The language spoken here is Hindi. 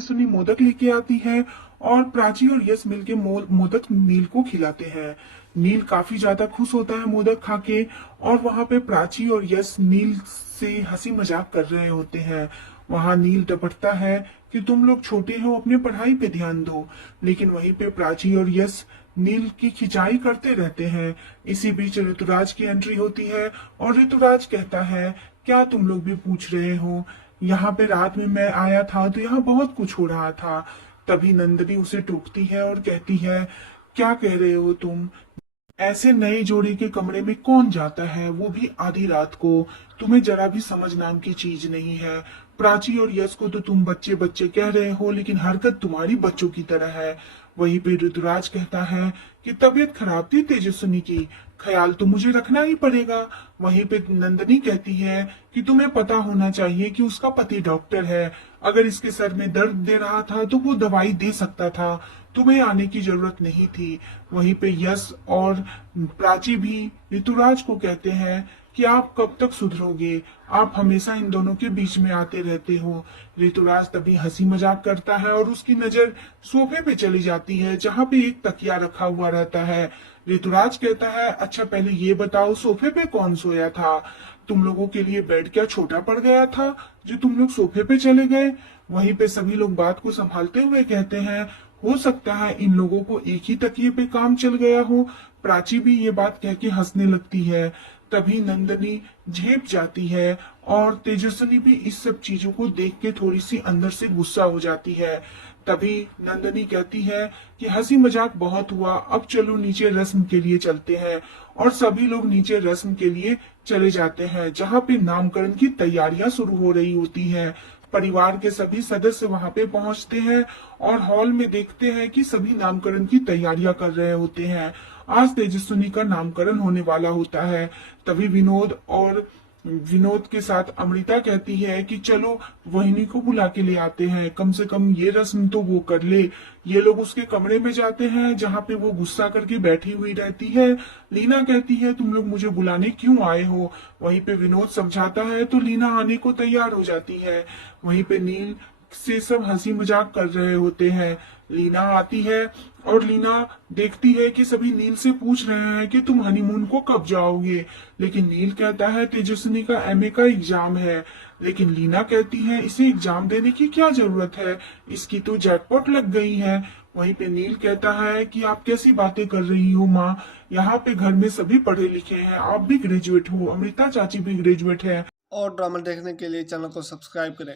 तेजस्विनी मोदक लेके आती है और प्राची और यश मिलके मोदक नील को खिलाते हैं। नील काफी ज्यादा खुश होता है मोदक खा के, और वहां पे प्राची और यश नील से हंसी मजाक कर रहे होते हैं। वहां नील टपटता है कि तुम लोग छोटे हो, अपने पढ़ाई पे ध्यान दो, लेकिन वहीं पे प्राची और यश नील की खिंचाई करते रहते हैं। इसी बीच ऋतुराज की एंट्री होती है और ऋतुराज कहता है, क्या तुम लोग भी पूछ रहे हो? यहाँ पे रात में मैं आया था तो यहाँ बहुत कुछ हो रहा था। तभी नंदनी उसे टोकती है और कहती है, क्या कह रहे हो तुम? ऐसे नए जोड़ी के कमरे में कौन जाता है, वो भी आधी रात को? तुम्हें जरा भी समझ नाम की चीज नहीं है। प्राची और यश को तो तुम बच्चे बच्चे कह रहे हो, लेकिन हरकत तुम्हारी बच्चों की तरह है। वहीं पे ऋतुराज कहता है कि तबीयत खराब थी तेजस्विनी की, ख्याल तो मुझे रखना ही पड़ेगा। वहीं पे नंदनी कहती है कि तुम्हें पता होना चाहिए कि उसका पति डॉक्टर है, अगर इसके सर में दर्द दे रहा था तो वो दवाई दे सकता था, तुम्हें आने की जरूरत नहीं थी। वहीं पे यश और प्राची भी ऋतुराज को कहते हैं कि आप कब तक सुधरोगे, आप हमेशा इन दोनों के बीच में आते रहते हो। ऋतुराज तभी हंसी मजाक करता है और उसकी नजर सोफे पे चली जाती है जहां पे एक तकिया रखा हुआ रहता है। ऋतुराज कहता है, अच्छा पहले ये बताओ सोफे पे कौन सोया था? तुम लोगों के लिए बेड क्या छोटा पड़ गया था जो तुम लोग सोफे पे चले गए? वहीं पे सभी लोग बात को संभालते हुए कहते हैं, हो सकता है इन लोगों को एक ही तकिए पे काम चल गया हो। प्राची भी ये बात कह के हंसने लगती है। तभी नंदनी झेप जाती है और तेजस्विनी भी इस सब चीजों को देख के थोड़ी सी अंदर से गुस्सा हो जाती है। तभी नंदनी कहती है कि हंसी मजाक बहुत हुआ, अब चलो नीचे रस्म के लिए चलते हैं। और सभी लोग नीचे रस्म के लिए चले जाते हैं जहाँ पे नामकरण की तैयारियां शुरू हो रही होती हैं। परिवार के सभी सदस्य वहां पे पहुंचते हैं और हॉल में देखते हैं कि सभी नामकरण की तैयारियां कर रहे होते हैं। आज तेजस्विनी का नामकरण होने वाला होता है। तभी विनोद के साथ अमृता कहती है कि चलो वहिनी को बुला के ले आते हैं, कम से कम ये रस्म तो वो कर ले। ये लोग उसके कमरे में जाते हैं जहाँ पे वो गुस्सा करके बैठी हुई रहती है। लीना कहती है, तुम लोग मुझे बुलाने क्यों आए हो? वहीं पे विनोद समझाता है तो लीना आने को तैयार हो जाती है। वहीं पे नील से सब हंसी मजाक कर रहे होते हैं। लीना आती है और लीना देखती है कि सभी नील से पूछ रहे हैं कि तुम हनीमून को कब जाओगे, लेकिन नील कहता है तेजस्विनी का एमए का एग्जाम है। लेकिन लीना कहती है, इसे एग्जाम देने की क्या जरूरत है, इसकी तो जैकपॉट लग गई है। वहीं पे नील कहता है कि आप कैसी बातें कर रही हो माँ, यहाँ पे घर में सभी पढ़े लिखे हैं, आप भी ग्रेजुएट हो, अमृता चाची भी ग्रेजुएट है। और ड्रामा देखने के लिए चैनल को सब्सक्राइब करें।